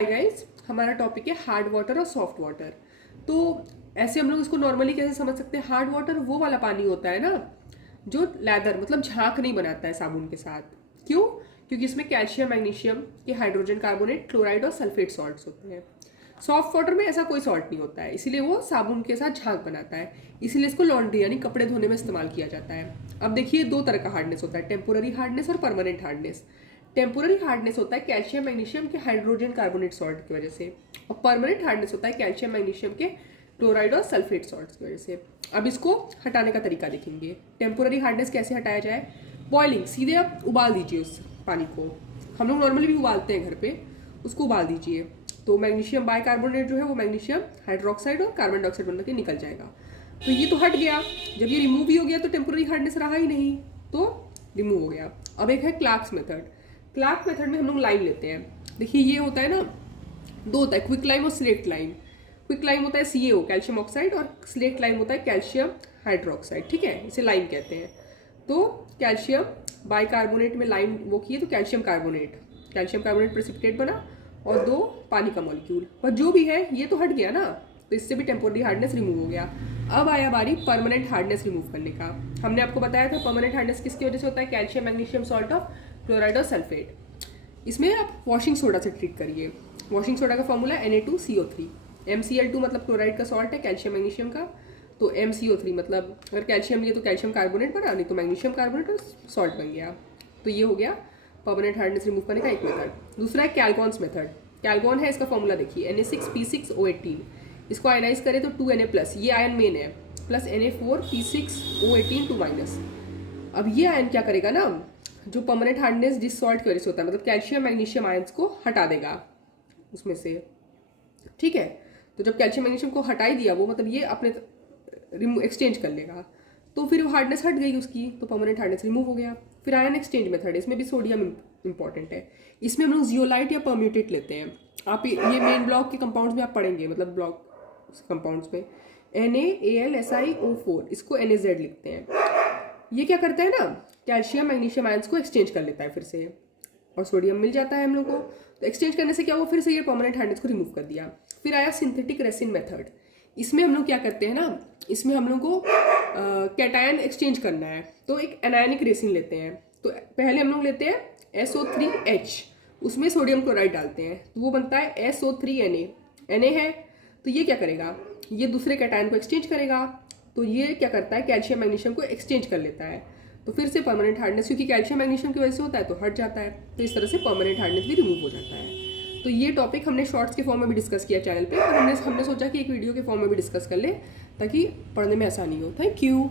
Guys, हमारा topic है hard water और सॉफ्ट वाटर। तो ऐसे हम लोग इसको नॉर्मली कैसे समझ सकते हैं? हार्ड वाटर वो वाला पानी होता है ना जो लैदर मतलब झाग नहीं बनाता है साबुन के साथ। क्यों? क्योंकि इसमें कैल्शियम, मैग्नीशियम के हाइड्रोजन कार्बोनेट, क्लोराइड और सल्फेट सॉल्ट्स होते हैं। सॉफ्ट वाटर में ऐसा कोई सॉल्ट नहीं होता है, इसीलिए वो साबुन के साथ झाग बनाता है। इसीलिए इसको लॉन्ड्री यानी कपड़े धोने में इस्तेमाल किया जाता है। अब देखिए, दो तरह का हार्डनेस होता है, टेम्पोररी हार्डनेस और परमानेंट हार्डनेस। टेम्पोररी हार्डनेस होता है कैल्शियम मैग्नीशियम के हाइड्रोजन कार्बोनेट सॉल्ट की वजह से, और परमानेंट हार्डनेस होता है कैल्शियम मैग्नीशियम के क्लोराइड और सल्फेट सॉल्ट्स की वजह से। अब इसको हटाने का तरीका देखेंगे। टेम्पोररी हार्डनेस कैसे हटाया जाए? बॉइलिंग, सीधे आप उबाल दीजिए उस पानी को। हम लोग नॉर्मली भी उबालते हैं घर पे, उसको उबाल दीजिए तो मैग्नीशियम बाइकार्बोनेट जो है वो मैग्नीशियम हाइड्रोक्साइड और कार्बन डाइऑक्साइड बनकर निकल जाएगा। तो ये तो हट गया। जब ये रिमूव भी हो गया तो टेम्पोररी हार्डनेस रहा ही नहीं, तो रिमूव हो गया। अब एक है क्लार्क्स मेथड। क्लार्क मेथड में हम लोग लाइम लेते हैं। देखिए, ये होता है ना, दो होता है, क्विक लाइम और स्लेट लाइम। क्विक लाइम होता है CaO कैल्शियम ऑक्साइड, और स्लेट लाइम होता है कैल्शियम हाइड्रोक्साइड। ठीक है, इसे लाइम कहते हैं। तो कैल्शियम बाइकार्बोनेट में लाइम वो किए तो कैल्शियम कार्बोनेट प्रेसिपिटेट बना और दो पानी का मॉलिक्यूल। पर जो भी है ये तो हट गया ना, तो इससे भी टेम्पोररी हार्डनेस रिमूव हो गया। अब आया बारी परमानेंट हार्डनेस रिमूव करने का। हमने आपको बताया था परमानेंट हार्डनेस किसकी वजह से होता है? Calcium magnesium salt of chloride और सल्फेट। इसमें आप वॉशिंग सोडा से ट्रीट करिए। वॉशिंग सोडा का फॉर्मूला Na2CO3। MCl2 मतलब क्लोराइड का सॉल्ट है कैल्शियम मैग्नीशियम का, तो MCO3 मतलब अगर कैल्शियम लिए तो कैल्शियम कार्बोनेट बना, नहीं तो मैग्नीशियम कार्बोनेट और सॉल्ट बन गया। तो ये हो गया परमानेंट हार्डनेस रिमूव करने का एक मेथड। दूसरा है कैलकॉन्स मेथड। कैलकॉन है, इसका फॉर्मूला देखिए, Na6P6O18। इसको आयनाइज करें तो 2Na+, ये आयन मेन है, प्लस Na4P6O18 2-। अब ये आयन क्या करेगा ना, जो परमानेंट हार्डनेस जिस सॉल्ट की वजह से होता है, मतलब कैल्शियम मैग्नीशियम आयंस को हटा देगा उसमें से। ठीक है, तो जब कैल्शियम मैग्नीशियम को हटा ही दिया वो, मतलब ये अपने एक्सचेंज कर लेगा, तो फिर वो हार्डनेस हट गई उसकी, तो परमानेंट हार्डनेस रिमूव हो गया। फिर आयन एक्सचेंज मेथड है, इसमें भी सोडियम इंपॉर्टेंट है। इसमें हम लोग जियोलाइट या परम्यूटेट लेते हैं। आप ये मेन ब्लॉक के कंपाउंड्स में आप पढ़ेंगे, मतलब ब्लॉक कंपाउंड्स में NaAlSiO4, इसको NaZ लिखते हैं। ये क्या करता है ना, कैल्शियम मैग्नीशियम आयंस को एक्सचेंज कर लेता है फिर से, और सोडियम मिल जाता है हम लोग को। तो एक्सचेंज करने से क्या हुआ, फिर से ये परमानेंट हार्डनेस को रिमूव कर दिया। फिर आया सिंथेटिक रेसिन मेथड। इसमें हम लोग क्या करते हैं ना, इसमें हम लोग को कैटायन एक्सचेंज करना है, तो एक एनायनिक रेसिन लेते हैं। तो पहले हम लोग लेते हैं SO3H, उसमें सोडियम क्लोराइड डालते हैं, तो वो बनता है SO3Na। Na है, तो ये क्या करेगा, ये दूसरे कैटायन को एक्सचेंज करेगा। तो ये क्या करता है, कैल्शियम मैग्नीशियम को एक्सचेंज कर लेता है, तो फिर से परमानेंट हार्डनेस, क्योंकि कैल्शियम मैग्नीशियम की वजह से होता है तो हट जाता है। तो इस तरह से परमानेंट हार्डनेस भी रिमूव हो जाता है। तो ये टॉपिक हमने शॉर्ट्स के फॉर्म में भी डिस्कस किया चैनल पे, और हमने सोचा कि एक वीडियो के फॉर्म में भी डिस्कस कर ले ताकि पढ़ने में आसानी हो। Thank you.